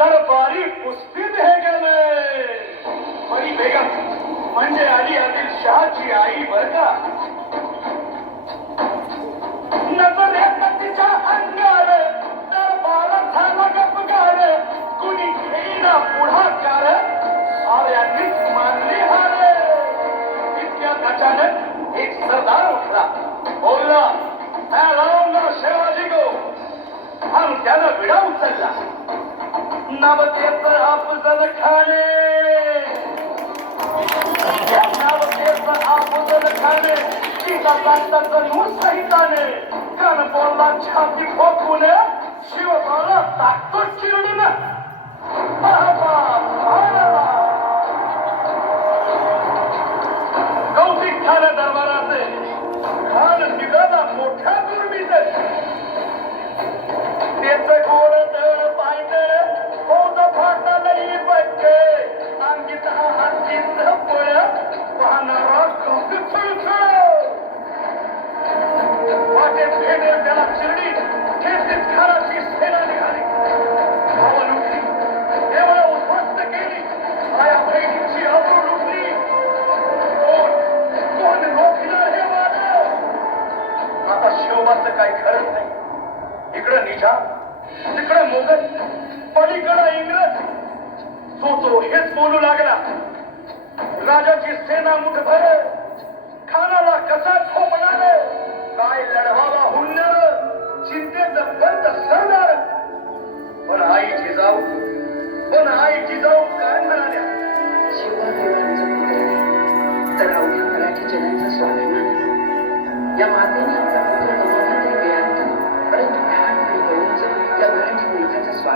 दरि बरी बेगम श त्यानं विडा उचलला नवतेचं अफजल खाने या नवतेचं अफजल खाने तिचा सांगता करू सहिताने कण बोलला छाती खोकून शिवबाला टाकतो चिरडून बाबा, बाबा. कौतिक झालं दरबाराचे खान शिवबाचं काही खरंच नाही. इकडं निजाम तिकडं मोगल पलीकडं इंग्रज. तो तो हेच बोलू लागला. राजाची सेना मुठभर. खानाला कसा झोपणार काय लढवावा हुंडर चिंतेच पंत सरदार. पण आई जिजाऊ पण आई जिजाऊ काय म्हणाल्या?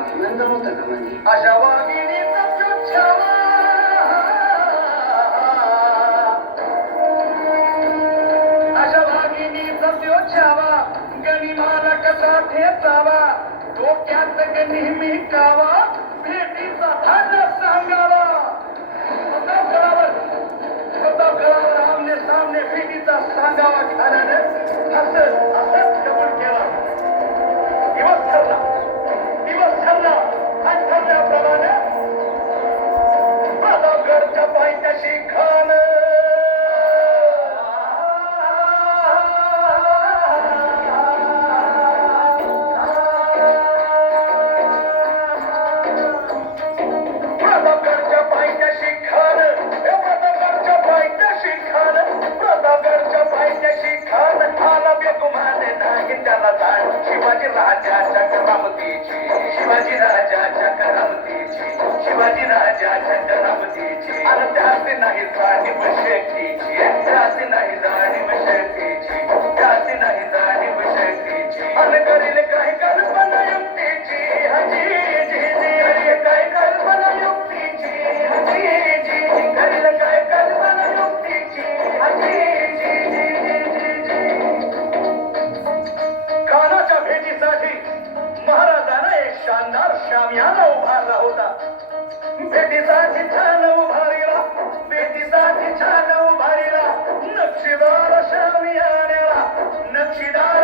मुलखाचा स्वाभिमान गमावता कामा नये अशा वाघिणीचा चुच्छावा अशा वाघिणीचा चुच्छावा गनिमाला कसा ठेचावा डोक्यात नेहमी कावा. भेटीचा धाड करामतीची शिवाजी राजाच्या करामतीची आणि त्याचे नाही जाणीव शक्तीची त्याचे नाही जाणीव शक्तीची त्याचे नाही जाणीव शक्तीची आणि करील काही कल्पना युक्तीची? हजी जी जी करील काय कल्पना युक्तीची? हजी जी जी करील काय कल्पना युक्तीची? हजी जी जी जी जी जी खानाच्या भेटीसाठी महाराजांना एक शानदार शामियाना उभारला होता. भेटीसाठी छान उभारीला भेटीसाठी छान उभारीला नक्षीदार शामियान्याला नक्षीदार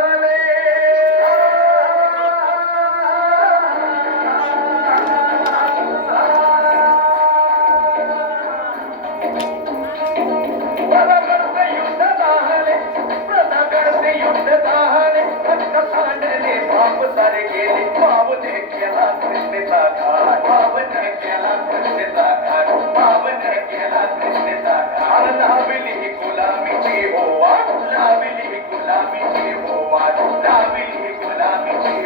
बाबने केला कृष्णेचा घाट. बाबने केला कृष्णेचा घाट. बाबने केला कृष्णेचा घाट लावली गुलामीची होवा लावली गुलामीची होवा लावली गुलामीची